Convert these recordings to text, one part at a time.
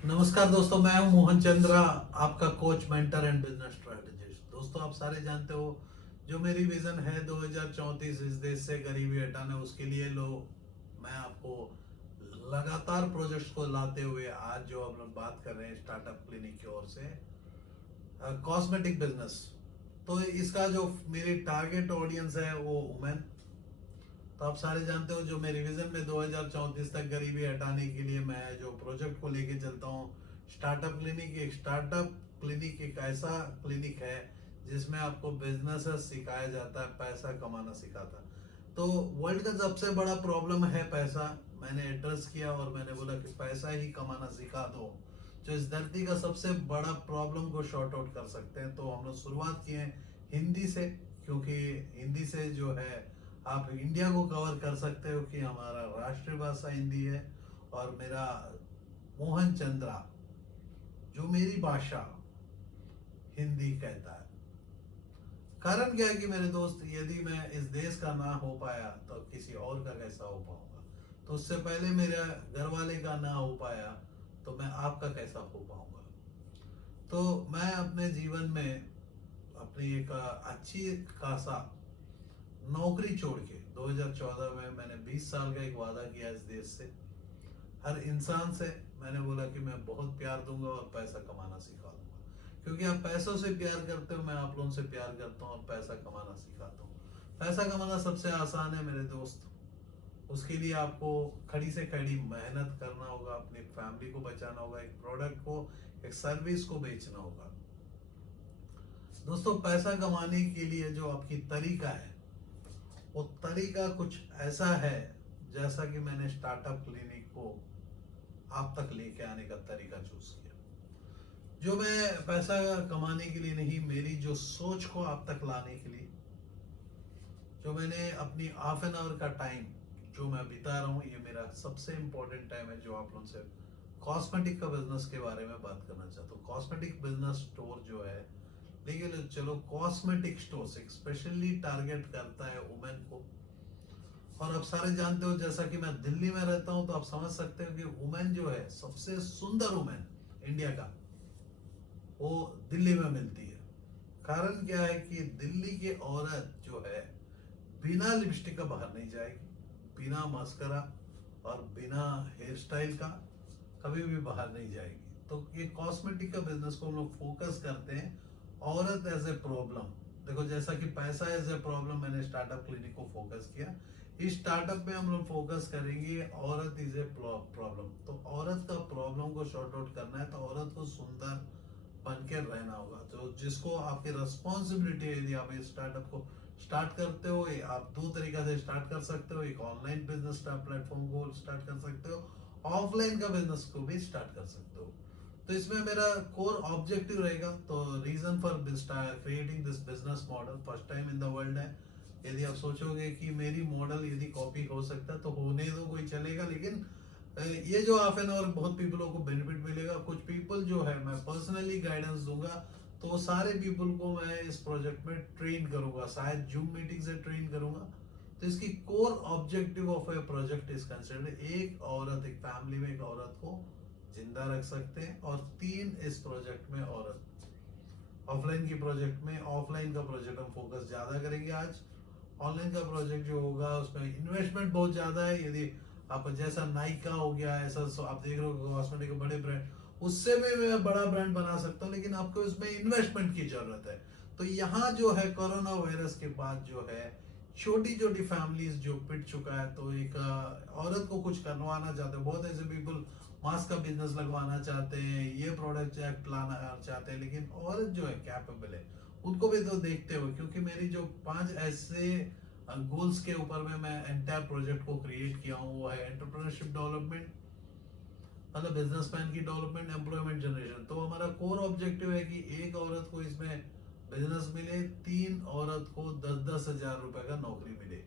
नमस्कार दोस्तों, मैं हूं मोहन चंद्रा, आपका coach, mentor and business strategist. दोस्तों, आप सारे जानते हो जो मेरी विजन है 2034 इस देश से गरीबी हटाना, उसके लिए मैं आपको लगातार प्रोजेक्ट्स को लाते हुए आज जो हम लोग बात कर रहे हैं स्टार्टअप क्लिनिक की ओर से कॉस्मेटिक बिजनेस। तो इसका जो मेरी टारगेट ऑडियंस है वो वुमेन। तो आप सारे जानते हो जो मेरी विजन में 2034 तक गरीबी हटाने के लिए मैं जो प्रोजेक्ट को लेके चलता हूँ, स्टार्टअप क्लिनिक। एक ऐसा क्लिनिक है जिसमें आपको बिजनेस सिखाया जाता है, पैसा कमाना सिखाता है। तो वर्ल्ड का सबसे बड़ा प्रॉब्लम है पैसा। मैंने एड्रेस किया और मैंने बोला कि पैसा ही कमाना सिखा दो, जो इस धरती का सबसे बड़ा प्रॉब्लम को शॉर्ट आउट कर सकते हैं। तो हम लोग शुरुआत किए हिंदी से, क्योंकि हिंदी से जो है आप इंडिया को कवर कर सकते हो कि हमारा राष्ट्रीय भाषा हिंदी है। और मेरा मोहन चंद्रा, जो मेरी भाषा हिंदी कहता है। कारण क्या है कि मेरे दोस्त, यदि मैं इस देश का ना हो पाया तो किसी और का कैसा हो पाऊंगा। तो उससे पहले मेरे घर वाले का ना हो पाया तो मैं आपका कैसा हो पाऊंगा। तो मैं अपने जीवन में अपनी एक अच्छी खासा नौकरी छोड़ के 2014 में मैंने 20 साल का एक वादा किया इस देश से, हर इंसान से। मैंने बोला कि मैं बहुत प्यार दूंगा और पैसा कमाना सिखा दूंगा, क्योंकि आप पैसों से प्यार करते हो, मैं आप लोगों से प्यार करता हूँ और पैसा कमाना सिखाता हूँ। पैसा कमाना सबसे आसान है मेरे दोस्त। उसके लिए आपको खड़ी से खड़ी मेहनत करना होगा, अपनी फैमिली को बचाना होगा, एक प्रोडक्ट को, एक सर्विस को बेचना होगा। दोस्तों, पैसा कमाने के लिए जो आपकी तरीका है, वो तरीका कुछ ऐसा है जैसा कि मैंने स्टार्टअप क्लिनिक को आप तक लेके आने का तरीका चूज किया। जो मैं पैसा कमाने के लिए नहीं, मेरी जो सोच को आप तक लाने के लिए, जो मैंने अपनी हाफ एन आवर का टाइम जो मैं बिता रहा हूँ, ये मेरा सबसे इंपॉर्टेंट टाइम है जो आप लोगों से कॉस्मेटिक का बिजनेस के बारे में बात करना चाहता हूँ। कॉस्मेटिक बिजनेस स्टोर जो है, लेकिन चलो कॉस्मेटिक स्टोर स्पेशली टारगेट करता है वुमेन को। और आप सारे जानते हो, जैसा कि मैं दिल्ली में रहता हूं, तो आप समझ सकते हो कि वुमेन जो है, सबसे सुंदर वुमेन इंडिया का, वो दिल्ली में मिलती है। कारण क्या है कि दिल्ली की औरत जो है बिना लिपस्टिक का बाहर नहीं जाएगी, बिना मास्करा और बिना हेयर स्टाइल का कभी भी बाहर नहीं जाएगी। तो ये कॉस्मेटिक का बिजनेस को हम लोग फोकस करते हैं, औरत एज ए प्रॉब्लम। देखो, जैसा कि पैसा एज ए प्रॉब्लम, मैंने स्टार्टअप क्लिनिक को फोकस किया। इस स्टार्टअप में हम लोग फोकस करेंगे औरत इज ए प्रॉब्लम। तो औरत का प्रॉब्लम को शॉर्ट आउट करना है, तो औरत को सुंदर बन के रहना होगा। तो जिसको आपकी रिस्पॉन्सिबिलिटी है, यदि आप इस स्टार्टअप को स्टार्ट करते हो, ये आप दो तरीका से स्टार्ट कर सकते हो। एक ऑनलाइन बिजनेस प्लेटफॉर्म को स्टार्ट कर सकते हो, ऑफलाइन का बिजनेस को भी स्टार्ट कर सकते हो। तो इसमें मेरा कोर ऑब्जेक्टिव रहेगा। तो reason for creating this business model first time in the world है। यदि आप सोचोगे कि मेरी मॉडल यदि कॉपी हो सकता है तो होने दो, कोई चलेगा। लेकिन ये जो हाफ एन आवर बहुत पीपलों को बेनिफिट मिलेगा। कुछ पीपल जो है मैं पर्सनली गाइडेंस दूंगा, तो सारे पीपल को मैं इस प्रोजेक्ट में ट्रेन करूंगा, शायद जूम मीटिंग से ट्रेन करूंगा। तो इसकी core objective of A project is considered, एक औरत, एक फैमिली में एक औरत को जिंदा रख सकते हैं। और 3 इस प्रोजेक्ट में औरत, ऑफलाइन की प्रोजेक्ट में, ऑफलाइन का प्रोजेक्ट हम फोकस ज्यादा करेंगे आज। ऑनलाइन का प्रोजेक्ट जो होगा उसमें इन्वेस्टमेंट बहुत ज्यादा है। यदि आप जैसा नाइका हो गया, ऐसा आप देख रहे हो कॉस्मेटिक के बड़े ब्रांड, उससे भी मैं बड़ा ब्रांड बना सकता हूँ, लेकिन आपको इसमें इन्वेस्टमेंट की जरूरत है। तो यहाँ जो है कोरोना वायरस के बाद जो है छोटी छोटी फैमिलीज जो पिट चुका है, तो एक औरत को कुछ करवाना चाहते हैं। बहुत ऐसे पीपल मास्क का बिजनेस लगवाना चाहते हैं, ये प्रोडक्ट लाना चाहते हैं, लेकिन औरत जो है कैपेबल है, उनको भी तो देखते हुए, क्योंकि मेरी जो 5 ऐसे गोल्स के ऊपर में मैं एंटायर प्रोजेक्ट को क्रिएट किया हूँ, वो है एंटरप्रेन्योरशिप डेवलपमेंट, मतलब बिजनेसमैन की डेवलपमेंट, एम्प्लॉयमेंट जनरेशन। तो हमारा कोर ऑब्जेक्टिव है कि एक औरत को इसमें बिजनेस मिले, 3 औरत को 10-10 हजार रुपए का नौकरी मिले।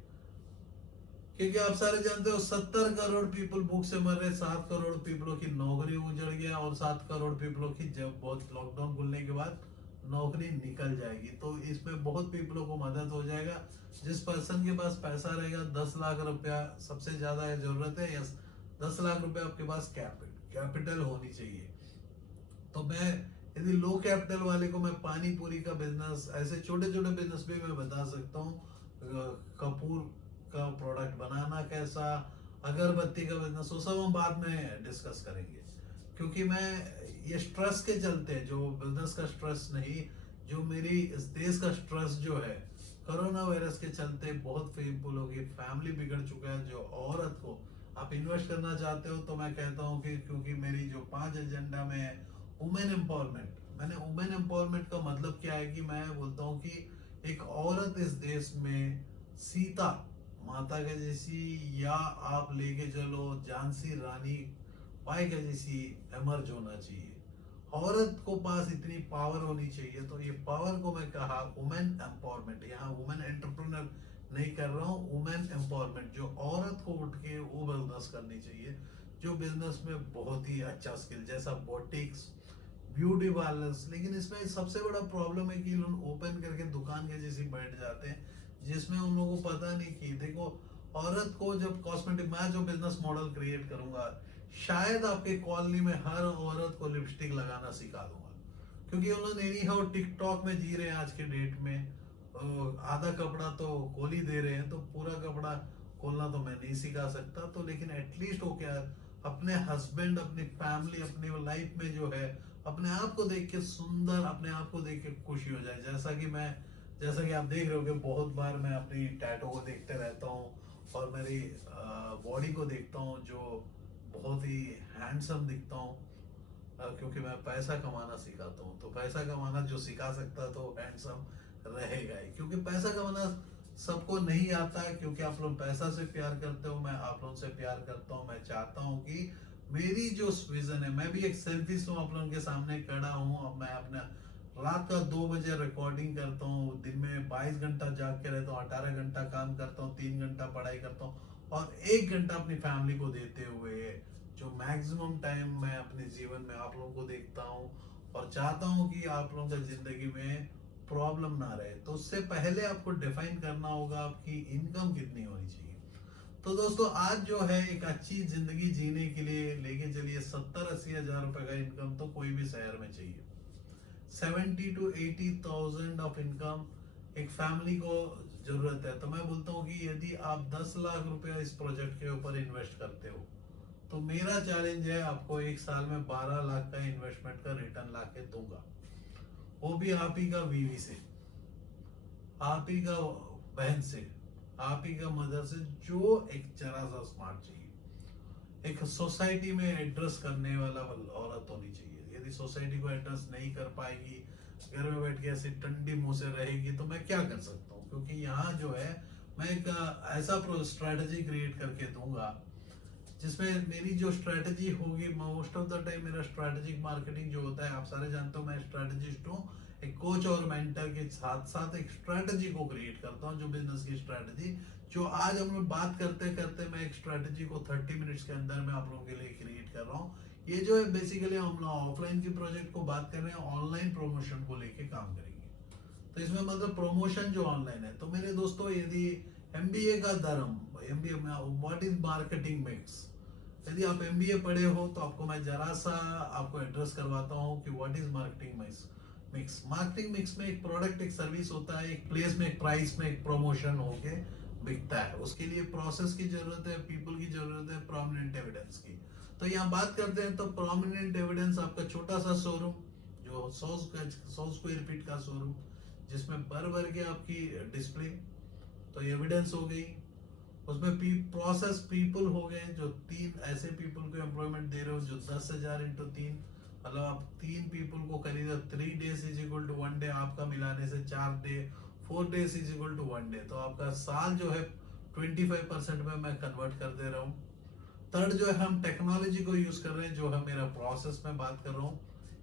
क्योंकि आप सारे जानते हो 70 करोड़ पीपल भूख से मर रहे, 7 करोड़ पीपलों की नौकरी उजड़ गया, और 7 करोड़ पीपलों की जब बहुत लॉकडाउन खुलने के बाद नौकरी निकल जाएगी। तो इसमें बहुत पीपलों को मदद हो जाएगा। जिस पर्सन के पास पैसा रहेगा, 10 लाख रुपया सबसे ज्यादा जरूरत है, या 10 लाख रुपया आपके पास कैपिटल होनी चाहिए। तो मैं यदि लो कैपिटल वाले को मैं पानी पूरी का बिजनेस, ऐसे छोटे छोटे बिजनेस भी मैं बता सकता हूँ। कपूर का प्रोडक्ट बनाना कैसा, अगरबत्ती का बिजनेस, वो सब हम बाद में डिस्कस करेंगे। क्योंकि मैं ये स्ट्रेस के चलते, जो बिजनेस का स्ट्रेस नहीं, जो मेरी इस देश का स्ट्रेस जो है, कोरोना वायरस के चलते बहुत पीपलों की फैमिली बिगड़ चुका है। जो औरत को आप इन्वेस्ट करना चाहते हो, तो मैं कहता हूँ कि क्योंकि मेरी जो 5 एजेंडा में है वुमेन एम्पावरमेंट, मैंने वुमेन एम्पावरमेंट का मतलब क्या है कि मैं बोलता हूँ कि एक औरत इस देश में सीता माता के जैसी, या आप लेके चलो झांसी रानी बाई के जैसी एमर्ज होना चाहिए। औरत को पास इतनी पावर होनी चाहिए। तो ये पावर को मैं कहा वुमेन एम्पावरमेंट, यहाँ वुमेन एंटरप्रेन्योर नहीं कर रहा हूँ, वुमेन एम्पावरमेंट, जो औरत को उठ के वो बिजनेस करनी चाहिए, जो बिजनेस में बहुत ही अच्छा स्किल, जैसा बोटिक्स, ब्यूटी पार्लर्स। लेकिन इसमें सबसे बड़ा प्रॉब्लम है कि लोग ओपन करके दुकान के जैसे बैठ जाते हैं, जिसमें उन लोगों को पता नहीं कि देखो, औरत को जब कॉस्मेटिक, मैं जो बिजनेस मॉडल क्रिएट करूंगा, शायद आपके कॉलोनी में हर औरत को लिपस्टिक लगाना सिखा दूंगा। क्योंकि उन्होंने एनी हाउ टिकटॉक में जी रहे हैं आज के डेट में। आधा कपड़ा तो खोल ही दे रहे हैं, तो पूरा कपड़ा खोलना तो मैं नहीं सिखा सकता। तो लेकिन एटलीस्ट वो क्या, अपने हस्बैंड, अपनी फैमिली, अपनी लाइफ में जो है, अपने आप को देख के सुंदर, अपने आप को देख के खुशी हो जाए। जैसा कि आप देख रहे हो कि बहुत बार मैं अपनी टैटू को देखते रहता हूँ, और मेरी बॉडी को देखता हूँ, जो बहुत ही हैंडसम दिखता हूँ। क्योंकि मैं पैसा कमाना सिखाता हूँ, तो पैसा कमाना जो सिखा सकता है तो हैंडसम रहेगा ही। क्योंकि पैसा कमाना सबको नहीं आता है, क्योंकि आप लोग पैसा से प्यार करते हो, मैं आप लोगों से प्यार करता हूँ। मैं चाहता हूँ कि मेरी जो विजन है, मैं भी एक सेल्फिश हूँ, आप लोगों के सामने खड़ा हूँ। अब मैं अपना रात का 2 बजे रिकॉर्डिंग करता हूँ, दिन में 22 घंटा जाग के रहता हूँ, 18 घंटा काम करता हूँ, 3 घंटा पढ़ाई करता हूँ, और 1 घंटा अपनी फैमिली को देते हुए जो मैक्सिमम टाइम मैं अपने जीवन में आप लोगों को देखता हूँ, और चाहता हूँ कि आप लोगों का जिंदगी में प्रॉब्लम ना रहे। तो उससे पहले आपको डिफाइन करना होगा आपकी इनकम कितनी होनी चाहिए। तो दोस्तों, आज जो है एक अच्छी जिंदगी जीने के लिए लेके चलिए, 70-80 हज़ार रुपए का इनकम तो कोई भी शहर में चाहिए। 70 to 80 थाउजेंड ऑफ इनकम एक फैमिली को जरूरत है। तो मैं बोलता हूँ कि यदि आप 10 लाख रुपया इस प्रोजेक्ट के ऊपर इन्वेस्ट करते हो, तो मेरा चैलेंज है आपको 1 साल में 12 लाख का इन्वेस्टमेंट का रिटर्न ला के दूंगा। वो भी आप ही का बीवी से, आप ही का बहन से, आप ही का मदर से, जो एक जरा सा स्मार्ट चाहिए। एक सोसाइटी में एड्रेस करने वाला औरत होनी चाहिए। यदि सोसाइटी को एड्रेस नहीं कर पाएगी, घर में बैठ के ऐसे टंडी मुंह से रहेगी, तो मैं क्या कर सकता हूँ। क्योंकि यहाँ जो है, मैं एक ऐसा स्ट्रैटेजी क्रिएट करके दूंगा, जिसमें मेरी जो स्ट्रेटजी होगी, मोस्ट ऑफ द टाइम मेरा स्ट्रेटेजिक मार्केटिंग जो होता है, आप सारे जानते हो मैं स्ट्रेटेजिस्ट हूँ। एक कोच और मेंटर के साथ साथ एक स्ट्रेटजी को क्रिएट करता हूँ, जो बिजनेस की स्ट्रेटजी, जो आज हम लोग बात करते करते मैं एक स्ट्रेटजी को 30 मिनट्स के अंदर मैं आप लोगों के लिए क्रिएट कर रहा हूँ। ये जो है बेसिकली हम लोग ऑफलाइन की प्रोजेक्ट को बात कर रहे हैं, ऑनलाइन प्रमोशन को लेके काम करेंगे। तो इसमें मतलब प्रमोशन जो ऑनलाइन है, तो मेरे दोस्तों, यदि एमबीए का धर्म, एमबीए में व्हाट इज मार्केटिंग मिक्स, यदि आप एमबीए पढ़े हो, तो आपको मैं जरा सा आपको एड्रेस करवाता हूँ कि what is marketing mix. Marketing mix में एक प्रोडक्ट, एक सर्विस होता है, एक प्लेस में, एक प्राइस में, एक प्रमोशन होके बिकता है। उसके लिए प्रोसेस की जरूरत है, पीपल की जरूरत है, प्रोमिनेंट एविडेंस की। तो यहाँ बात करते हैं, तो प्रोमिनेंट एविडेंस आपका छोटा सा शोरूम, जो 100 स्क्वायर फीट का शोरूम, जिसमें भर भर के आपकी डिस्प्ले, तो एविडेंस हो गई। उसमें प्रोसेस पीपल हो गए, जो 3 ऐसे पीपल को एम्प्लॉयमेंट दे रहे हो, जो 10,000 × 3, मतलब आप 3 पीपल को खरीदो, 3 days is equal to 1 day, आपका मिलाने से 4 day, 4 days is equal to 1 day, तो आपका साल जो है 25% में मैं कन्वर्ट कर दे रहा हूँ। थर्ड जो है, हम टेक्नोलॉजी को यूज कर रहे हैं, जो है मेरा प्रोसेस में बात कर रहा हूँ।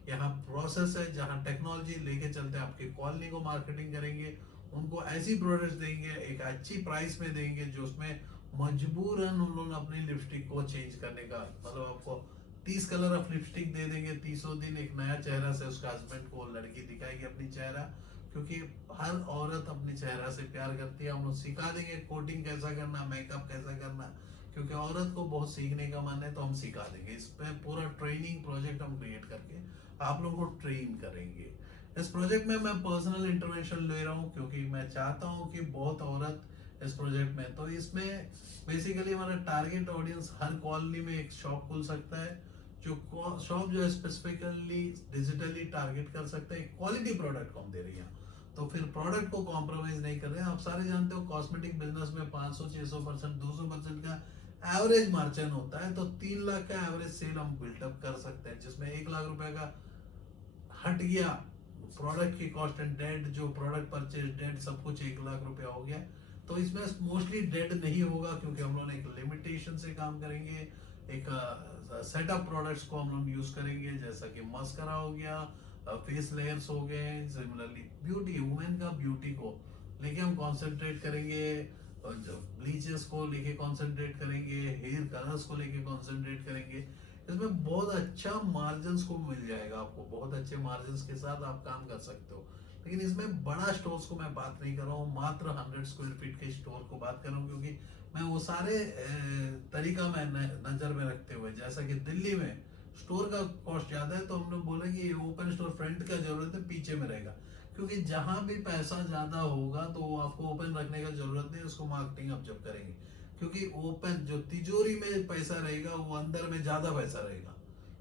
यहाँ प्रोसेस है जहाँ टेक्नोलॉजी लेके चलते हैं, आपकी कॉलोनी को मार्केटिंग करेंगे, उनको ऐसी प्रोडक्ट्स देंगे, एक अच्छी प्राइस में देंगे, जो उसमें मजबूरन उन लोग अपनी लिपस्टिक को चेंज करने का, मतलब आपको 30 कलर ऑफ लिपस्टिक दे देंगे, 30 दिन एक नया चेहरा से उसका हस्बैंड को लड़की दिखाएगी अपनी चेहरा। क्योंकि हर औरत अपनी चेहरा से प्यार करती है, हम लोग सिखा देंगे कोटिंग कैसा करना, मेकअप कैसा करना। क्योंकि औरत को बहुत सीखने का मन है तो हम सिखा देंगे। इसमें पूरा ट्रेनिंग प्रोजेक्ट हम क्रिएट करके आप लोगों को ट्रेन करेंगे। इस प्रोजेक्ट में मैं पर्सनल इंटरवेंशन ले रहा हूँ क्योंकि मैं चाहता हूँ कि बहुत औरत इस प्रोजेक्ट में, तो इसमें बेसिकली हमारा टारगेट ऑडियंस हर कॉलोनी में एक शॉप खुल सकता है, जो शॉप जो है स्पेसिफिकली डिजिटली टारगेट कर सकते हैं। क्वालिटी प्रोडक्ट को हम दे रही हैं, तो फिर प्रोडक्ट को कॉम्प्रोमाइज नहीं कर रहे हैं। आप सारे जानते हो कॉस्मेटिक बिजनेस में 500-600%, 200% का एवरेज मार्जिन होता है, तो 3 लाख का एवरेज सेल हम बिल्टअप कर सकते हैं, जिसमें 1 लाख रुपए का हट गया प्रोडक्ट की कॉस्ट एंड डेट, जो प्रोडक्ट परचेज डेट सब कुछ 1 लाख रुपया हो गया। तो इसमें मोस्टली डेट नहीं होगा क्योंकि हम लोग एक लिमिटेशन से काम करेंगे। एक सेट ऑफ प्रोडक्ट्स को हम लोग यूज करेंगे, जैसा कि मस्करा हो गया, फेस लेयर्स हो गए, सिमिलरली ब्यूटी, वुमेन का ब्यूटी को लेके हम कंसंट्रेट करेंगे, और जो ब्लीचेस को लेके कंसंट्रेट करेंगे, हेयर कलर्स को लेके कंसंट्रेट करेंगे। इसमें बहुत अच्छा मार्जिन को मिल जाएगा, आपको बहुत अच्छे मार्जिन के साथ आप काम कर सकते हो। लेकिन इसमें बड़ा स्टोर्स को मैं बात नहीं कर रहा हूँ, मात्र 100 स्क्वायर फीट के स्टोर को बात कर रहा हूँ, क्योंकि मैं वो सारे तरीका मैं नजर में रखते हुए, जैसा कि दिल्ली में स्टोर का कॉस्ट ज्यादा है, तो हम लोग बोले कि ओपन स्टोर फ्रंट का जरूरत है, पीछे में रहेगा, क्योंकि जहां भी पैसा ज्यादा होगा तो वो आपको ओपन रखने का जरूरत नहीं, उसको मार्केटिंग आप जब करेंगे, क्योंकि ओपन जो तिजोरी में पैसा रहेगा वो अंदर में ज्यादा पैसा रहेगा।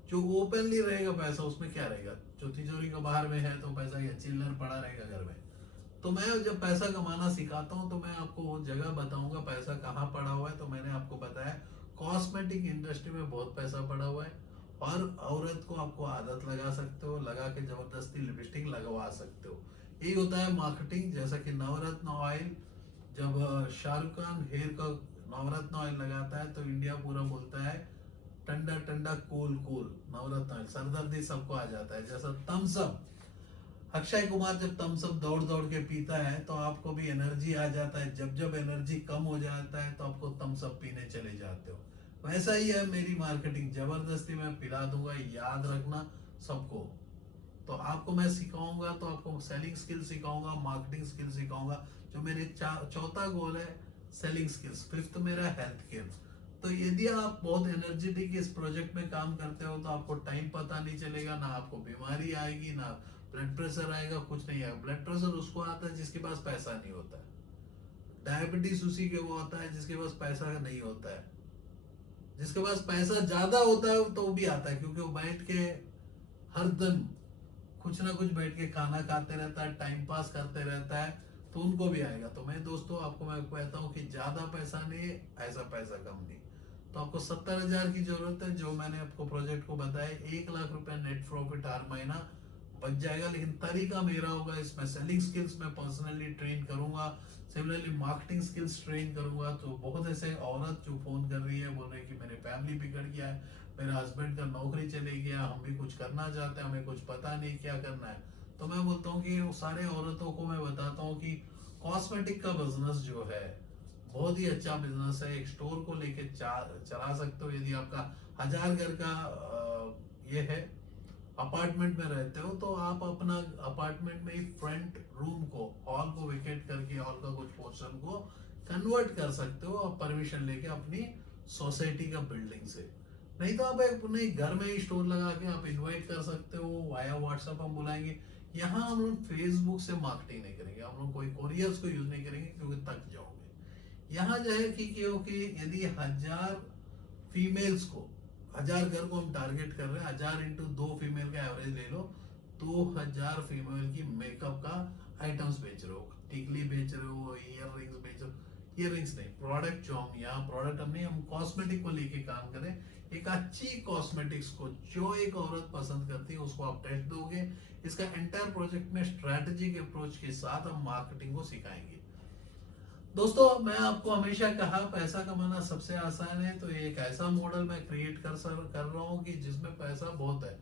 जो ओपनली रहेगा पैसा उसमें क्या रहेगा, जो तिजोरी का बाहर में है तो पैसा या चिल्लर पड़ा रहेगा घर में। तो मैं जब पैसा कमाना सिखाता हूँ तो मैं आपको वो जगह बताऊंगा पैसा कहाँ पड़ा हुआ है। तो मैंने आपको बताया कॉस्मेटिक इंडस्ट्री में बहुत पैसा पड़ा हुआ है, और औरत को आपको आदत लगा सकते हो, लगा के जबरदस्ती लिपस्टिक लगवा सकते हो। यही होता है मार्केटिंग। जैसा कि नवरत्न ऑयल, जब शाहरुख खान हेयर का नवरत्न ऑयल लगाता है तो इंडिया पूरा बोलता है ठंडा ठंडा कूल कूल नवरत्न ऑयल, सरदर्दी सबको आ जाता है। जैसा थम्स अप, अक्षय कुमार जब थम्स अप दौड़ दौड़ के पीता है तो आपको भी एनर्जी आ जाता है, जब जब एनर्जी कम हो जाता है तो आपको थम्स अप पीने चले जाते हो। वैसा ही है मेरी मार्केटिंग, जबरदस्ती मैं पिला दूंगा, याद रखना सबको। तो आपको मैं सिखाऊंगा, तो आपको सेलिंग स्किल सिखाऊंगा, मार्केटिंग स्किल सिखाऊंगा। जो मेरे चौथा गोल है सेलिंग स्किल्स, फिफ्थ मेरा हेल्थ केयर। तो यदि आप बहुत एनर्जेटिक इस प्रोजेक्ट में काम करते हो तो आपको टाइम पता नहीं चलेगा, ना आपको बीमारी आएगी, ना ब्लड प्रेशर आएगा, कुछ नहीं आएगा। ब्लड प्रेशर उसको आता है जिसके पास पैसा नहीं होता है, डायबिटीज उसी के वो आता है जिसके पास पैसा नहीं होता है। जिसके पास पैसा ज्यादा होता है तो भी आता है, क्योंकि वो बैठ के हर दिन कुछ ना कुछ बैठ के खाना खाते रहता है, टाइम पास करते रहता है, तो उनको भी आएगा। तो मैं दोस्तों आपको मैं कहता हूँ कि ज्यादा पैसा नहीं, ऐसा पैसा कम नहीं। तो आपको 70,000 की जरूरत है, जो मैंने आपको प्रोजेक्ट को बताया, 1 लाख रुपया नेट प्रॉफिट हर महीना बच जाएगा। लेकिन तरीका मेरा होगा, इसमें सेलिंग स्किल्स मैं पर्सनली ट्रेन करूंगा, सिमिलरली मार्केटिंग स्किल्स ट्रेन करूंगा। तो बहुत ऐसे औरत जो फोन कर रही है, बोल रही है कि मेरे फैमिली बिगड़ गया है, मेरा हस्बैंड का नौकरी चले गया, हम भी कुछ करना चाहते हैं, हमें कुछ पता नहीं क्या करना है। तो मैं बोलता हूँ कि सारे औरतों को मैं बताता हूँ कि कॉस्मेटिक का बिजनेस जो है बहुत ही अच्छा बिजनेस है। एक स्टोर को लेके चला सकते हो। यदि आपका 1000 घर का ये है, अपार्टमेंट में रहते हो, तो आप अपना अपार्टमेंट में ही फ्रंट रूम को, हॉल को वेकेट करके हॉल का कुछ पोर्शन को कन्वर्ट कर सकते हो, आप परमिशन लेके अपनी सोसाइटी का बिल्डिंग से। नहीं तो आप अपने घर में ही स्टोर लगा के आप इनवाइट कर सकते हो, वाया व्हाट्सएप हम बुलाएंगे। यहाँ हम लोग फेसबुक से मार्केटिंग नहीं करेंगे, हम लोग कोई कोरियर्स को यूज नहीं करेंगे क्योंकि थक जाओगे। यहाँ जो है कि यदि 1000 फीमेल्स को, 1000 घर को हम टारगेट कर रहे हैं, 1000 × 2 फीमेल का एवरेज ले लो, 2000 फीमेल की मेकअप का आइटम्स बेच रहे हो, टिकली बेच रहे हो, ईयर रिंग्स बेच रहे हो। ईयर रिंग्स नहीं, प्रोडक्ट जो हम यहाँ प्रोडक्ट हम नहीं, हम कॉस्मेटिक को लेके काम करें। एक अच्छी कॉस्मेटिक्स को जो एक औरत पसंद करती है उसको आप टेस्ट दोगे। इसका एंटायर प्रोजेक्ट में स्ट्रेटेजिक अप्रोच के साथ हम मार्केटिंग को सिखाएंगे। दोस्तों मैं आपको हमेशा कहा पैसा कमाना सबसे आसान है, तो एक ऐसा मॉडल मैं क्रिएट कर रहा हूँ कि जिसमें पैसा बहुत है।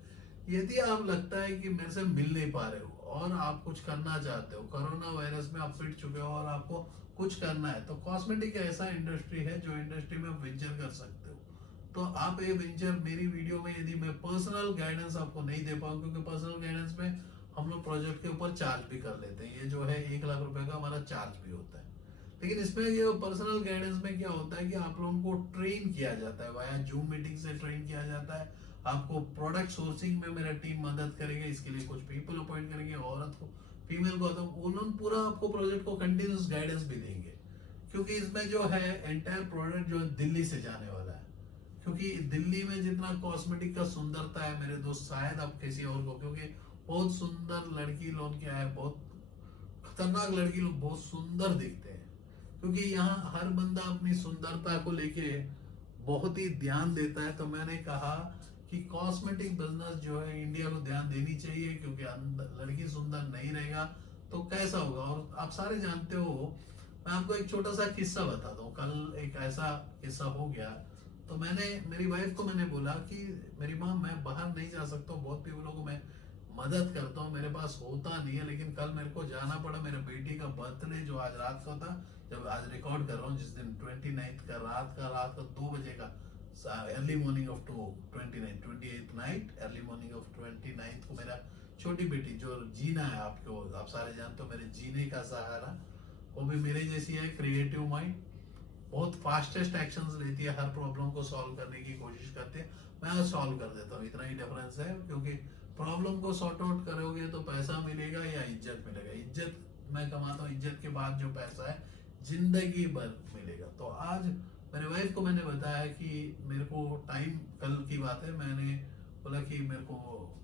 यदि आप लगता है कि मेरे से मिल नहीं पा रहे हो और आप कुछ करना चाहते हो, कोरोना वायरस में आप पिट चुके हो और आपको कुछ करना है, तो कॉस्मेटिक ऐसा इंडस्ट्री है जो इंडस्ट्री में आप वेंचर कर सकते हो। तो आप ये वेंचर मेरी वीडियो में, यदि मैं पर्सनल गाइडेंस आपको नहीं दे पाऊँ, क्योंकि पर्सनल गाइडेंस में हम लोग प्रोजेक्ट के ऊपर चार्ज भी कर लेते हैं, ये जो है 1 लाख रुपए का हमारा चार्ज भी होता है। लेकिन इसमें ये पर्सनल गाइडेंस में क्या होता है कि आप लोगों को ट्रेन किया जाता है, वाया जूम मीटिंग से ट्रेन किया जाता है। आपको प्रोडक्ट सोर्सिंग में मेरा टीम मदद करेगा, इसके लिए कुछ पीपल अपॉइंट करेंगे, औरत को, फीमेल को, तो उन्होंने पूरा आपको प्रोजेक्ट को कंटिन्यूस गाइडेंस भी देंगे। क्योंकि इसमें जो है एंटायर प्रोडक्ट जो है दिल्ली से जाने वाला है। क्योंकि दिल्ली में जितना कॉस्मेटिक का सुंदरता है मेरे दोस्त, शायद आप किसी और को, क्योंकि बहुत सुंदर लड़की लोग क्या है, बहुत खतरनाक लड़की लोग बहुत सुंदर दिखते हैं। क्योंकि यहाँ हर बंदा अपनी सुंदरता को लेके बहुत ही ध्यान देता है। तो मैंने कहा कि कॉस्मेटिक बिजनेस जो है इंडिया को ध्यान देनी चाहिए, क्योंकि लड़की सुंदर नहीं रहेगा तो कैसा होगा। और आप सारे जानते हो, मैं आपको एक छोटा सा किस्सा बताता हूँ। कल एक ऐसा किस्सा हो गया, तो मैंने मेरी वाइफ को मैंने बोला कि मेरी माँ, मैं बाहर नहीं जा सकता हूँ, बहुत पीपलों को मैं मदद करता हूँ, मेरे पास होता नहीं है, लेकिन कल मेरे को जाना पड़ा। मेरे बेटी का बर्थडे जो आज रात को था, जब आज रिकॉर्ड कर रहा हूँ, जिस दिन 29 का रात का 2 बजे का, early morning of 28 night, early morning of 29 को मेरा छोटी बेटी जो जीना है, आपको आप सारे जानते हो, मेरे जीने का सहारा, वो भी मेरे जैसी है, क्रिएटिव माइंड, बहुत फास्टेस्ट एक्शंस लेती है, हर प्रॉब्लम को सॉल्व करने की कोशिश करती है। मैं सॉल्व कर देता हूँ, इतना ही डिफरेंस है। क्योंकि प्रॉब्लम को सॉर्ट आउट करोगे तो पैसा मिलेगा या इज्जत मिलेगा। इज्जत मैं कमाता हूँ, इज्जत के बाद जो पैसा है जिंदगी भर मिलेगा। तो आज मेरे वाइफ को मैंने बताया कि मेरे को टाइम, कल की बात है, मैंने बोला कि मेरे को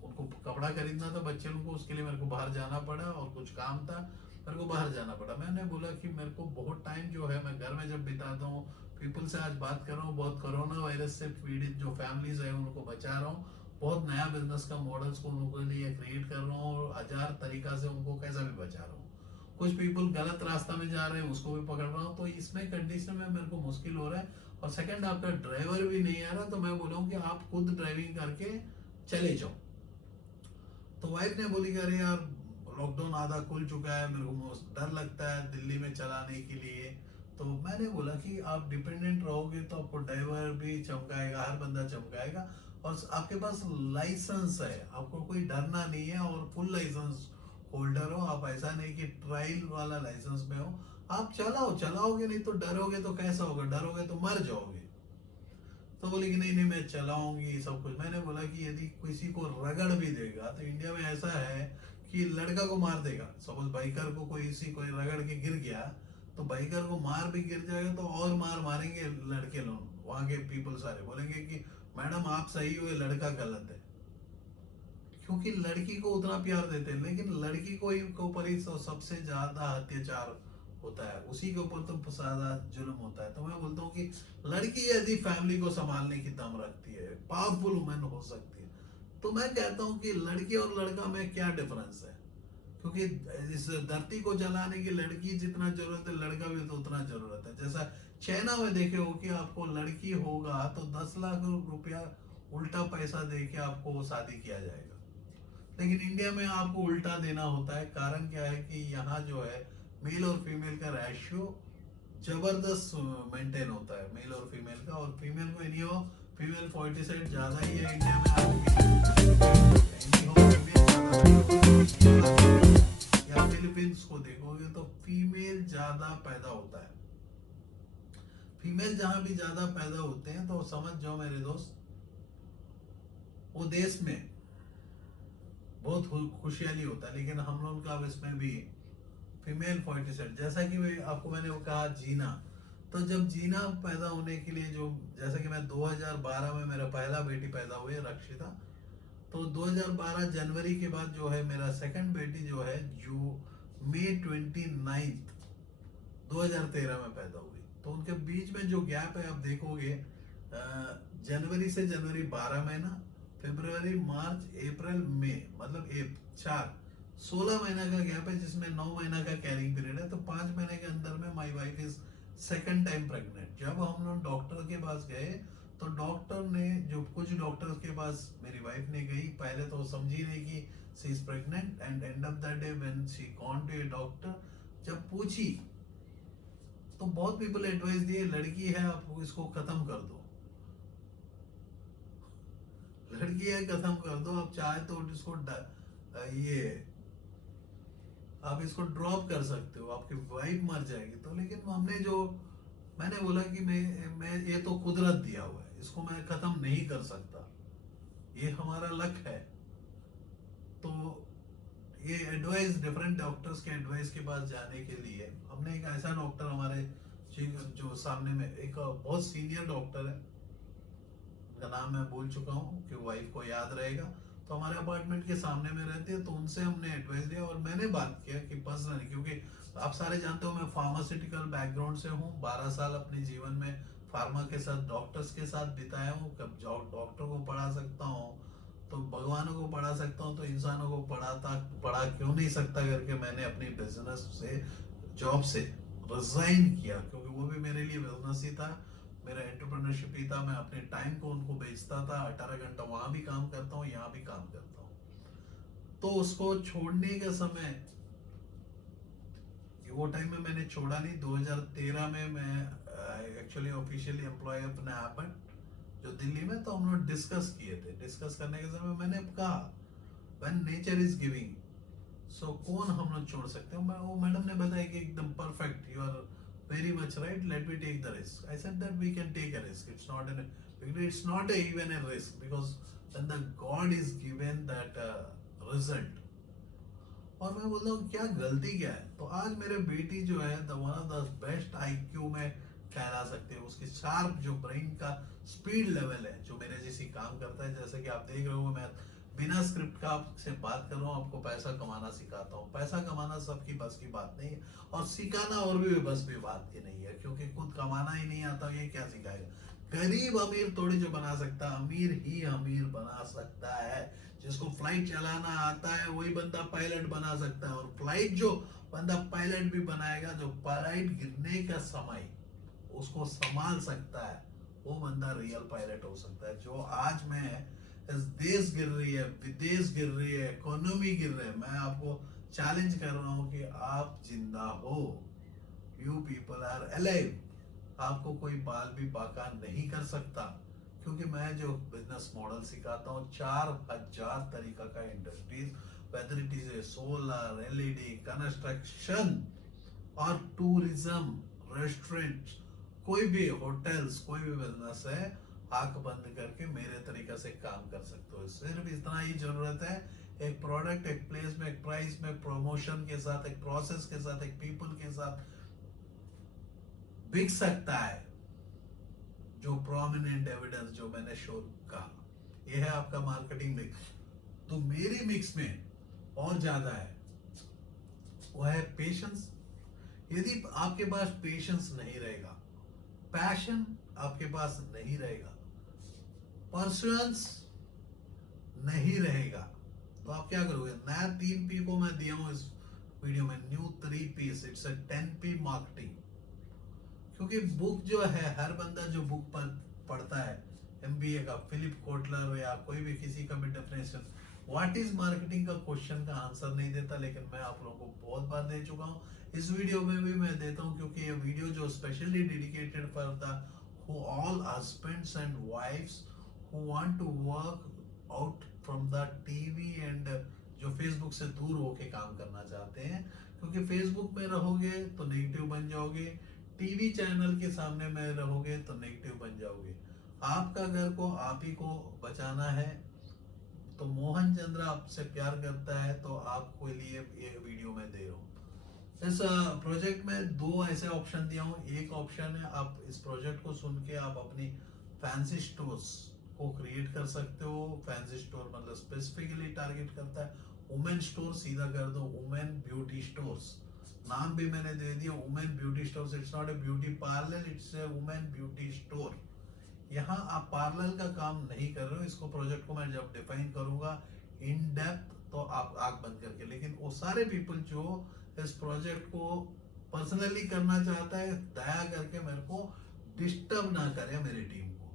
उनको कपड़ा खरीदना था बच्चे लोगों को, उसके लिए मेरे को बाहर जाना पड़ा और कुछ काम था, मेरे को बाहर जाना पड़ा। मैंने बोला कि मेरे को बहुत टाइम जो है मैं घर में जब बिताता हूँ, पीपल से आज बात कर रहा हूँ, बहुत कोरोना वायरस से पीड़ित जो फैमिलीज है उनको बचा रहा हूँ, बहुत नया बिजनेस का मॉडल्स को उनके लिए क्रिएट कर रहा हूँ, और हजार तरीका से उनको कैसा भी बचा रहा हूँ। कुछ पीपल गलत रास्ता में जा रहे हैं, उसको भी पकड़ रहा हूँ। तो इसमें कंडीशन में मेरे को मुश्किल हो रहा है। और सेकंड, आपका ड्राइवर भी नहीं आ रहा, तो मैं बोला हूँ कि आप खुद ड्राइविंग करके चले जाओ। तो वाइफ ने बोली कि अरे यार, लॉकडाउन आधा खुल चुका है, मेरे को डर लगता है दिल्ली में चलाने के लिए। तो मैंने बोला कि आप डिपेंडेंट रहोगे तो आपको ड्राइवर भी चमकाएगा, हर बंदा चमकाएगा, और आपके पास लाइसेंस है, आपको कोई डरना नहीं है, और फुल लाइसेंस होल्डर हो आप, ऐसा नहीं कि ट्रायल वाला लाइसेंस में हो। आप चलाओ, चलाओगे नहीं तो डरोगे तो कैसा होगा, डरोगे तो मर जाओगे। तो बोली कि नहीं नहीं मैं चलाऊंगी सब कुछ। मैंने बोला कि यदि किसी को रगड़ भी देगा, तो इंडिया में ऐसा है कि लड़का को मार देगा। सपोज बाइकर को कोई रगड़ के गिर गया, तो बाइकर को मार भी गिर जाएगा तो और मार मारेंगे लड़के लोग, वहां के पीपल सारे बोलेंगे कि मैडम आप सही हो, ये लड़का गलत है। क्योंकि लड़की को उतना प्यार देते हैं, लेकिन लड़की को ही के ऊपर ही सबसे ज्यादा अत्याचार होता है, उसी के ऊपर तो ज्यादा जुल्म होता है। तो मैं बोलता हूँ कि लड़की यदि फैमिली को संभालने की दम रखती है, पावरफुल वुमेन हो सकती है, तो मैं कहता हूँ कि लड़की और लड़का में क्या डिफरेंस है। क्योंकि इस धरती को जलाने की लड़की जितना जरूरत है, लड़का भी तो उतना जरूरत है। जैसा चाइना में देखे हो कि आपको लड़की होगा तो 10 लाख रुपया उल्टा पैसा दे के आपको शादी किया जाएगा। लेकिन इंडिया में आपको उल्टा देना होता है। कारण क्या है कि यहाँ जो है मेल और फीमेल का रेशियो जबरदस्त मेंटेन होता है, मेल और फीमेल का। और फीमेल को नहीं हो, फीमेल 40% ज्यादा ही है इंडिया में या फिलीपींस को देखोगे तो फीमेल ज्यादा पैदा होता है। फीमेल जहां भी ज्यादा पैदा होते हैं तो समझ जाओ मेरे दोस्त, वो देश में बहुत खुशहाली होता है। लेकिन हम लोग का अब इसमें भी फीमेल 40%, जैसा कि आपको मैंने वो कहा जीना, तो जब जीना पैदा होने के लिए जो, जैसा कि मैं 2012 में मेरा पहला बेटी पैदा हुई रक्षिता, तो 2012 जनवरी के बाद जो है मेरा सेकंड बेटी जो है, जो मई 29 2013 में पैदा हुई। तो उनके बीच में जो गैप है आप देखोगे, जनवरी से जनवरी 12 महीना, फरवरी मार्च अप्रैल मई, मतलब एक 16 महीना का गैप है, जिसमें 9 महीना का कैरिंग पीरियड है। तो 5 महीने के अंदर में my wife is second time pregnant. जब हम लोग डॉक्टर के पास गए, तो डॉक्टर ने, जो कुछ डॉक्टर्स के पास मेरी वाइफ ने गई, पहले तो समझी नहीं कि she is pregnant, and end of the day when she gone to a doctor, जब पूछी तो बहुत पीपल एडवाइस दिए, लड़की है आप इसको खत्म कर दो, लड़की है खत्म कर दो, आप चाहे तो इसको ये आप इसको ड्रॉप कर सकते हो, आपकी वाइफ मर जाएगी तो। लेकिन हमने जो, मैंने बोला कि मैं ये तो कुदरत दिया हुआ है, इसको मैं खत्म नहीं कर सकता, ये हमारा लक है। तो ये एडवाइस, डिफरेंट डॉक्टर्स के एडवाइस के पास जाने के लिए हमने एक ऐसा डॉक्टर हमारे जो सामने में एक बहुत सीनियर डॉक्टर है, उनका नाम मैं भूल चुका हूँ कि वाइफ को याद रहेगा, तो हमारे अपार्टमेंट के सामने में रहते हैं, तो उनसे हमने एडवाइस लिया और मैंने बात किया कि पर्सनली, क्योंकि आप सारे जानते हो मैं फार्मास्यूटिकल बैकग्राउंड से हूँ, 12 साल अपने जीवन में फार्मा के साथ, डॉक्टर्स के साथ बिताया हूँ। कब डॉक्टर को पढ़ा सकता हूँ तो भगवानों को पढ़ा सकता हूँ, तो इंसानों को पढ़ा क्यों नहीं सकता करके मैंने अपनी बिजनेस से, जॉब से रिजाइन किया, क्योंकि वो भी मेरे लिए बिजनेस ही था, मेरा एंटरप्रेन्योरशिप ही था। मैं अपने टाइम को उनको बेचता था, 18 घंटा वहां भी काम करता हूँ, यहाँ भी काम करता हूँ। तो उसको छोड़ने का समय, वो टाइम में मैंने छोड़ा नहीं। 2013 में मैं एक्चुअली ऑफिशियली एम्प्लॉय अपने एप्पल जो दिल्ली में, तो हम लोग डिस्कस किए थे। डिस्कस करने के समय मैंने कहा व्हेन नेचर इज गिविंग, सो कौन हम लोग छोड़ सकते हो। मैं, वो मैडम ने बताया कि एकदम perfect, you are very much right, let me take the risk. I said that we can take a risk, it's not an, it's not even a risk, because when the god is given that result. और मैं बोलता हूँ क्या गलती क्या है। तो आज मेरे बेटी जो है the one of the best IQ में कहला सकते हो, उसकी शार्प जो ब्रेन का स्पीड लेवल है, जो मेरे जैसी काम करता है। जैसे कि आप देख रहे हो मैं बिना स्क्रिप्ट का आपसे बात कर रहा हूँ, आपको पैसा कमाना सिखाता हूँ। पैसा कमाना सबकी बस की बात नहीं है, और सिखाना और भी बस की बात ही नहीं है, क्योंकि खुद कमाना ही नहीं आता, ये क्या सिखाएगा। गरीब अमीर थोड़ी जो बना सकता, अमीर ही अमीर बना सकता है। जिसको फ्लाइट चलाना आता है वही बंदा पायलट बना सकता है, और फ्लाइट जो बंदा पायलट भी बनाएगा, जो फ्लाइट गिरने का समय उसको संभाल सकता है, वो बंदा रियल पायलट हो सकता है। जो आज में इस देश गिर रही है, विदेश गिर रही है, इकोनॉमी गिर रही है, मैं आपको चैलेंज कर रहा हूं कि आप जिंदा हो, यू पीपल आर अलाइव। आपको कोई बाल भी बाका नहीं कर सकता, क्योंकि मैं जो बिजनेस मॉडल सिखाता हूँ 4000 तरीका का industries, weather it is A solar, LED, construction और टूरिज्म, रेस्टोरेंट, कोई भी होटल्स, कोई भी बिजनेस है, आंख बंद करके मेरे तरीके से काम कर सकते हो। सिर्फ इतना ही जरूरत है, एक प्रोडक्ट, एक प्लेस में, एक प्राइस में, प्रमोशन के साथ, एक प्रोसेस के साथ, एक पीपल के साथ बिक सकता है। जो प्रोमिनेंट एविडेंस जो मैंने शो कहा, यह है आपका मार्केटिंग मिक्स। तो मेरी मिक्स में और ज्यादा है, वो है पेशेंस। यदि आपके पास पेशेंस नहीं रहेगा, पैशन आपके पास नहीं रहेगा, परसुएंस नहीं रहेगा, तो आप क्या करोगे। नया 3P को मैं दिया हूं इस वीडियो में, new 3Ps, it's a 10P marketing. क्योंकि बुक जो है, हर बंदा जो बुक पर पढ़ता है, एमबीए का फिलिप कोटलर या कोई भी किसी का भी डेफिनेशन, व्हाट इज मार्केटिंग का क्वेश्चन का आंसर नहीं देता। लेकिन मैं आप लोगों को बहुत बार दे चुका हूँ, इस वीडियो में भी मैं देता हूँ, क्योंकि ये वीडियो जो specially dedicated for the who all husbands and wives who want to work out from the TV and जो फेसबुक से दूर होके काम करना चाहते हैं। क्योंकि फेसबुक में रहोगे तो नेगेटिव बन जाओगे, टीवी चैनल के सामने में रहोगे तो नेगेटिव बन जाओगे। आपका घर को आप ही को बचाना है। तो मोहन चंद्र आपसे प्यार करता है, तो आपको लिए ये वीडियो में दे रहा हूँ। इस प्रोजेक्ट में दो ऐसे ऑप्शन दिया हूँ। एक ऑप्शन है, आप इस प्रोजेक्ट को सुन के आप अपनी फैंसी स्टोर्स को क्रिएट कर सकते हो। फैंसी स्टोर मतलब स्पेसिफिकली टारगेट करता है वुमेन स्टोर, सीधा कर दो वुमेन ब्यूटी स्टोर्स। नाम भी मैंने दे दिया women beauty stores. It's not a beauty parlour, it's a women beauty store. यहाँ आप पार्लर का काम नहीं कर रहे हो। इसको प्रोजेक्ट को मैं जब डिफाइन करूंगा इन डेप्थ, तो आप आंख बंद करके, लेकिन वो सारे पीपल जो इस प्रोजेक्ट को पर्सनली करना चाहता है, दया करके मेरे को डिस्टर्ब ना करे मेरी टीम को,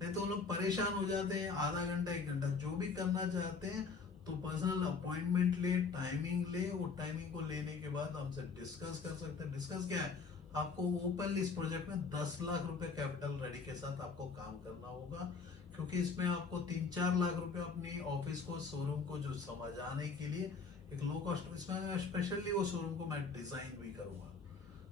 नहीं तो वो लोग परेशान हो जाते हैं। आधा घंटा 1 घंटा जो भी करना चाहते हैं, तो पर्सनल अपॉइंटमेंट ले, टाइमिंग ले, वो टाइमिंग को लेने के बाद हमसे डिस्कस कर सकते हैं। डिस्कस क्या है, आपको ओपनली इस प्रोजेक्ट में 10 लाख रुपए कैपिटल रेडी के साथ आपको काम करना होगा। क्योंकि इसमें आपको 3-4 लाख रुपए अपनी ऑफिस को, शोरूम को जो समझाने के लिए एक लो कॉस्ट, इसमें स्पेशली वो शोरूम को मैं डिजाइन भी करूंगा,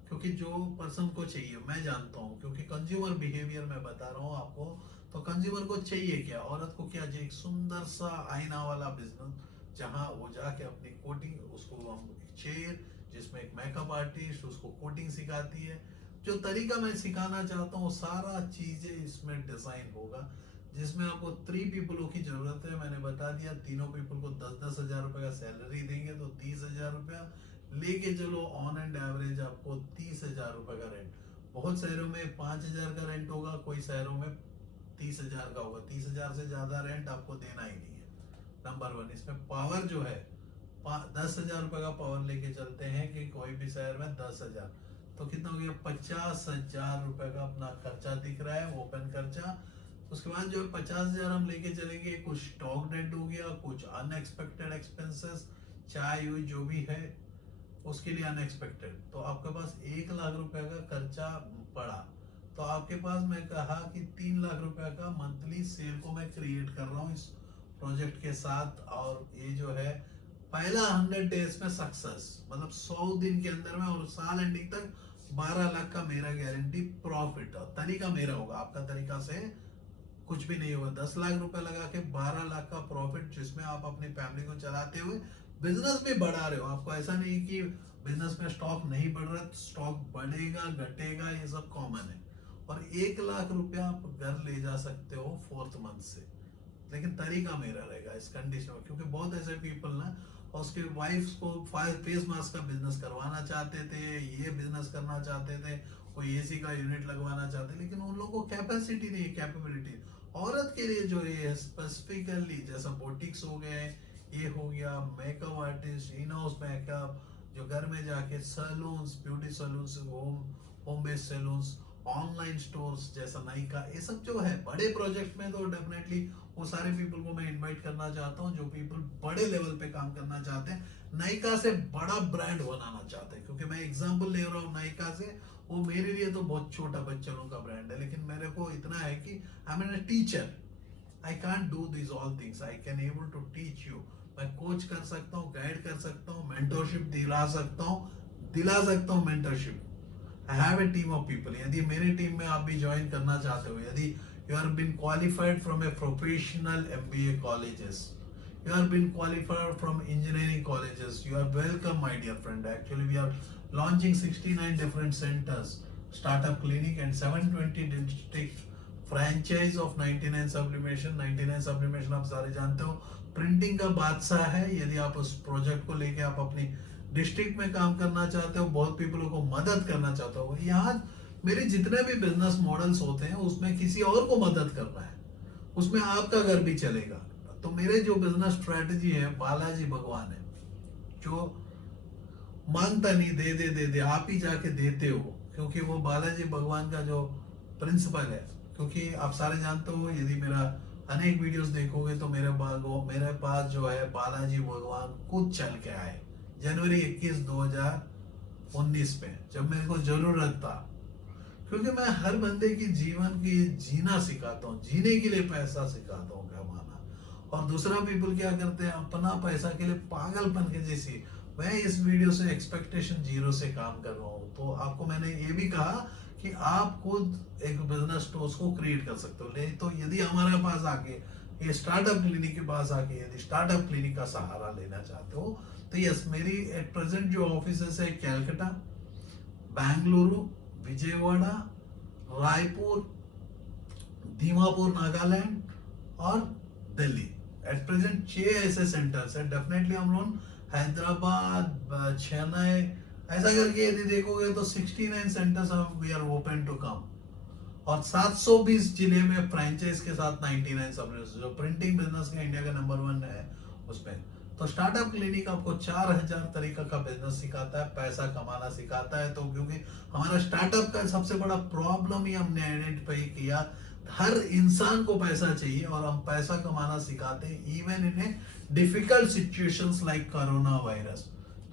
क्योंकि जो पर्सन को चाहिए मैं जानता हूँ, क्योंकि कंज्यूमर बिहेवियर मैं बता रहा हूँ आपको। तो कंज्यूमर को चाहिए क्या, औरत को क्या चाहिए, एक सुंदर सा आईना वाला बिजनेस, जहाँ वो जाके अपनी कोटिंग, उसको हम चेयर जिसमें एक मेकअप आर्टिस्ट उसको कोटिंग सिखाती है, जो तरीका मैं सिखाना चाहता हूँ सारा चीजें इसमें डिजाइन होगा, जिसमें आपको 3 पीपलों की जरूरत है। मैंने बता दिया, तीनों पीपल को 10-10 हजार रुपए का सैलरी देंगे, तो 30 हजार रुपया लेके चलो। ऑन एंड एवरेज आपको 30 हजार रुपए का रेंट, बहुत शहरों में 5 हजार का रेंट होगा, कोई शहरों में 30 हजार का होगा। 30 हजार से ज्यादा रेंट आपको देना ही नहीं है। नंबर वन, इसमें पावर जो है 10 हजार रुपए का पावर लेके चलते हैं कि कोई भी शहर में 10 हजार, तो कितना हो गया, 50 हजार रुपए का अपना खर्चा दिख रहा है, ओपन खर्चा। उसके बाद जो 50 हजार हम लेके चलेंगे, कुछ स्टॉक डेट हो गया, कुछ अनएक्सपेक्टेड एक्सपेंसेस, चाय जो भी है उसके लिए अनएक्सपेक्टेड, तो आपके पास 1 लाख रुपए का खर्चा पड़ा। तो आपके पास मैं कहा कि 3 लाख रुपए का मंथली सेल को मैं क्रिएट कर रहा हूँ इस प्रोजेक्ट के साथ। और ये जो है पहला 100 डेज में सक्सेस, मतलब 100 दिन के अंदर में, और साल एंडिंग तक 12 लाख का मेरा गारंटी प्रॉफिट। और तरीका मेरा होगा, आपका तरीका से कुछ भी नहीं होगा। 10 लाख रुपए लगा के 12 लाख का प्रॉफिट, जिसमें आप अपनी फैमिली को चलाते हुए बिजनेस भी बढ़ा रहे हो। आपको ऐसा नहीं कि बिजनेस में स्टॉक नहीं बढ़ रहा, स्टॉक बढ़ेगा घटेगा, ये सब कॉमन है। और 1 लाख रुपया आप घर ले जा सकते हो 4th मंथ से, लेकिन तरीका मेरा रहेगा इस कंडीशन में, क्योंकि बहुत ऐसे पीपल ना और उसके वाइफ्स को फेस मास्क का बिजनेस करवाना चाहते थे, ये बिजनेस करना चाहते थे, कोई एसी का यूनिट लगवाना चाहते, लेकिन उन लोगों को कैपेसिटी नहीं, कैपेबिलिटी। औरत के लिए जो ये स्पेसिफिकली, जैसा बोटिक्स हो गए, ये हो गया makeup artist, in house makeup, जो घर में जाके saloons, beauty saloons, home based saloons, online stores जैसा नाइका, ये सब जो है बड़े प्रोजेक्ट में, तो डेफिनेटली वो सारे पीपल को मैं इनवाइट करना चाहता हूँ जो पीपल बड़े लेवल पे काम करना चाहते हैं, नाइका से बड़ा ब्रांड बनाना चाहते हैं। क्योंकि मैं एग्जांपल ले रहा हूँ नाइका से, वो मेरे लिए तो बहुत छोटा बच्चों का ब्रांड है, लेकिन मेरे को इतना है कि I am a teacher, I can't do this all things, I can able to teach you. मैं कोच कर सकता हूँ, गाइड कर सकता हूँ, मेंटरशिप दिला सकता हूँ mentorship. I have a team of people. यदि मेरे टीम में आप भी ज्वाइन करना चाहते हो, यदि you are been qualified from a professional MBA colleges, you have been qualified from engineering colleges, you are welcome my dear friend. Actually we are launching 69 different centers, startup clinic and 720 district franchise of 99 sublimation। 99 sublimation आप सारे जानते हो printing का बादशाह है। यदि आप उस प्रोजेक्ट को लेके आप अपनी डिस्ट्रिक्ट में काम करना चाहते हो, बहुत पीपलों को मदद करना चाहते हो, यहाँ मेरे जितने भी बिजनेस मॉडल्स होते हैं उसमें किसी और को मदद करना है, उसमें आपका घर भी चलेगा। तो मेरे जो बिजनेस स्ट्रेटजी है, बालाजी भगवान है, जो मांगता नहीं, दे दे आप ही जाके देते हो, क्योंकि वो बालाजी भगवान का जो प्रिंसिपल है। क्योंकि आप सारे जानते हो, यदि मेरा अनेक वीडियोस देखोगे तो मेरे पास जो है बालाजी भगवान खुद चल के आए जनवरी 21 2019 में, जब मेरे को जरूरत था। क्योंकि मैं हर बंदे की जीवन की जीना सिखाता हूँ, जीने के लिए पैसा सिखाता हूँ कमाना। और दूसरा पीपल क्या करते हैं, अपना पैसा के लिए पागलपन के जैसी। मैं इस वीडियो से एक्सपेक्टेशन 0 से काम कर रहा हूँ। तो आपको मैंने ये भी कहा कि आप खुद एक बिजनेस स्टोर्स को क्रिएट कर सकते हो। नहीं तो यदि हमारे पास आके, ये स्टार्टअप क्लिनिक के पास आके यदि स्टार्टअप क्लिनिक का सहारा लेना चाहते हो, तो यस, मेरी एट प्रेजेंट जो ऑफिस है कैलकाटा, बेंगलुरु, विजयवाड़ा, रायपुर, दीमापुर नागालैंड और दिल्ली, एट प्रेजेंट 6 ऐसे सेंटर्स है। डेफिनेटली हम लोग हैदराबाद, चेन्नई, ऐसा करके यदि देखोगे तो 69 centres we are open to come. और 720 जिले में फ्रेंचाइज के साथ 99 सब, जो प्रिंटिंग बिजनेस का इंडिया का नंबर 1 है उसमें। तो स्टार्टअप क्लिनिक आपको 4000 तरीका का बिजनेस सिखाता है, पैसा कमाना सिखाता है। तो क्योंकि हमारा स्टार्टअप का सबसे बड़ा प्रॉब्लम ही हमने आइडेंटिफाई किया, हर इंसान को पैसा चाहिए और हम पैसा कमाना सिखाते हैं, even in difficult situations like corona virus,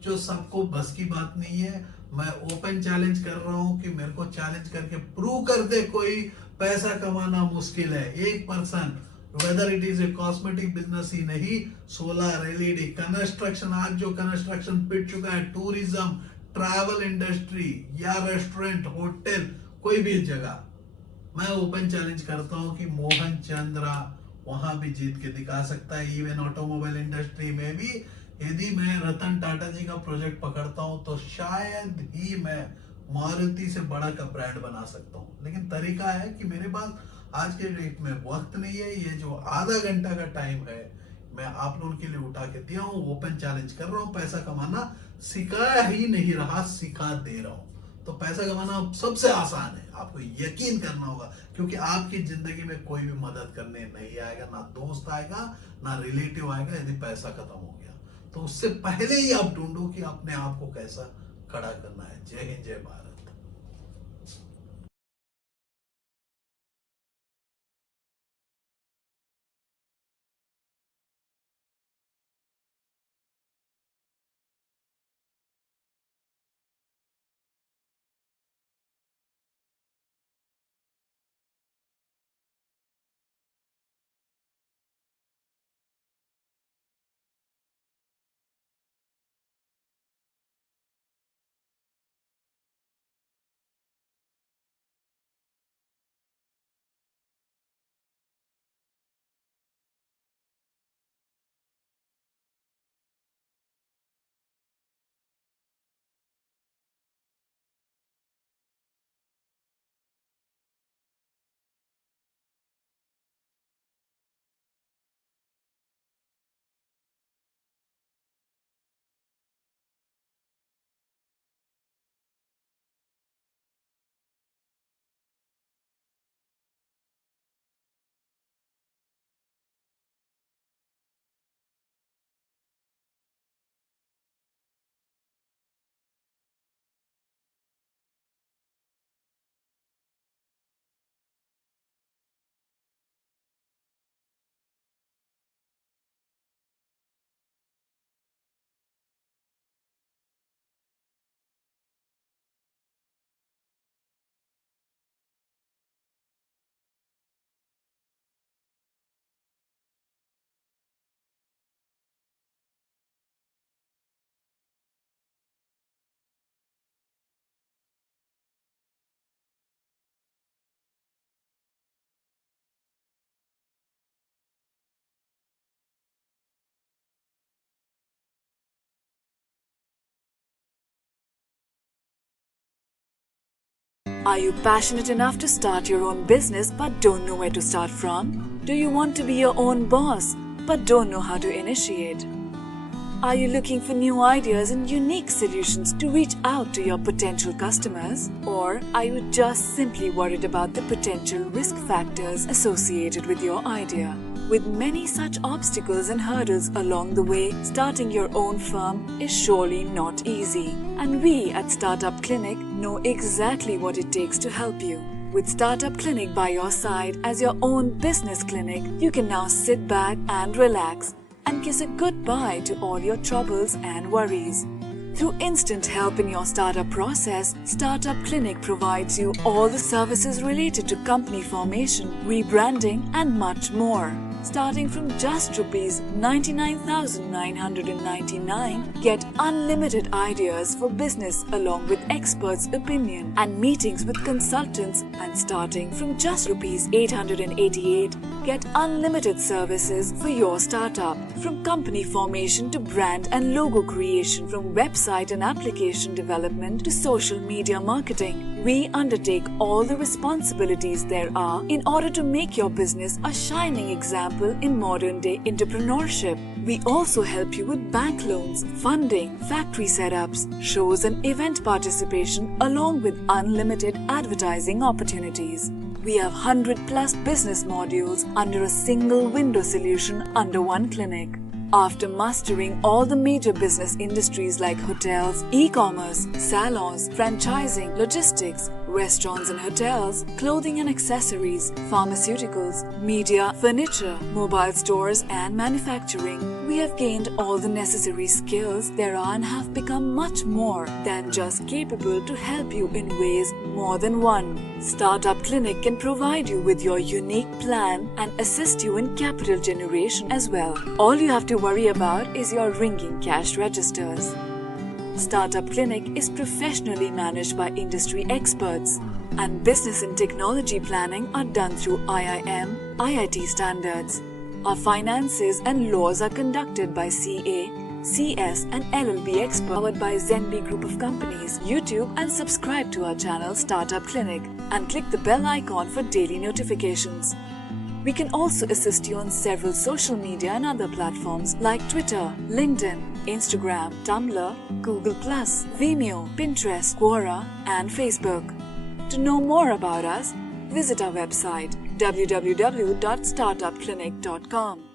जो सबको बस की बात नहीं है। मैं ओपन चैलेंज कर रहा हूं कि मेरे को चैलेंज करके प्रूव कर दे कोई पैसा कमाना मुश्किल है। 1% whether it is a cosmetic business ही नहीं, सोलर, एलईडी, कंस्ट्रक्शन, आज जो कंस्ट्रक्शन पिट चुका है, टूरिज्म, ट्रैवल इंडस्ट्री या रेस्टोरेंट, होटल, कोई भी जगह, मैं ओपन चैलेंज करता हूं कि मोहन चंद्रा वहां भी जीत के दिखा सकता है। इवन ऑटोमोबाइल इंडस्ट्री में भी यदि मैं रतन टाटा जी का प्रोजेक्ट पकड़ता हूं तो शायद ही मैं मारुति से बड़ा का ब्रांड बना सकता हूं। लेकिन तरीका है कि मेरे पास आज के डेट में वक्त नहीं है। ये जो आधा घंटा का टाइम है मैं आप लोगों के लिए उठा के दिया हूं, ओपन चैलेंज कर रहा हूं। पैसा कमाना सिखाया ही नहीं रहा, सिखा दे रहा हूं। तो पैसा कमाना सबसे आसान है, आपको यकीन करना होगा, क्योंकि आपकी जिंदगी में कोई भी मदद करने नहीं आएगा, ना दोस्त आएगा ना रिलेटिव आएगा यदि पैसा खत्म हो गया। तो उससे पहले ही आप ढूंढो कि अपने आप को कैसा खड़ा करना है। जय हिंद, जय Bharat. Are you passionate enough to start your own business but don't know where to start from? Do you want to be your own boss but don't know how to initiate? Are you looking for new ideas and unique solutions to reach out to your potential customers? Or are you just simply worried about the potential risk factors associated with your idea? With many such obstacles and hurdles along the way, starting your own firm is surely not easy. And we at Startup Clinic know exactly what it takes to help you. With Startup Clinic by your side as your own business clinic, you can now sit back and relax and kiss a goodbye to all your troubles and worries. Through instant help in your startup process, Startup Clinic provides you all the services related to company formation, rebranding and much more. Starting from just Rs 99,999, get unlimited ideas for business along with experts' opinion and meetings with consultants, and starting from just Rs 888, get unlimited services for your startup. From company formation to brand and logo creation, from website and application development to social media marketing, we undertake all the responsibilities there are in order to make your business a shining example in modern day entrepreneurship. We also help you with bank loans, funding, factory setups, shows and event participation along with unlimited advertising opportunities. We have 100+ business modules under a single window solution under one clinic. After mastering all the major business industries like hotels, e-commerce, salons, franchising, logistics, restaurants and hotels, clothing and accessories, pharmaceuticals, media, furniture, mobile stores and manufacturing, we have gained all the necessary skills there are and have become much more than just capable to help you in ways more than one. Startup Clinic can provide you with your unique plan and assist you in capital generation as well. All you have to worry about is your ringing cash registers. Startup Clinic is professionally managed by industry experts, and business and technology planning are done through IIM, IIT standards. Our finances and laws are conducted by CA, CS and LLB experts, powered by Zenby Group of Companies. YouTube and subscribe to our channel Startup Clinic and click the bell icon for daily notifications. We can also assist you on several social media and other platforms like Twitter, LinkedIn, Instagram, Tumblr, Google+, Vimeo, Pinterest, Quora and Facebook. To know more about us, visit our website www.startupclinic.com.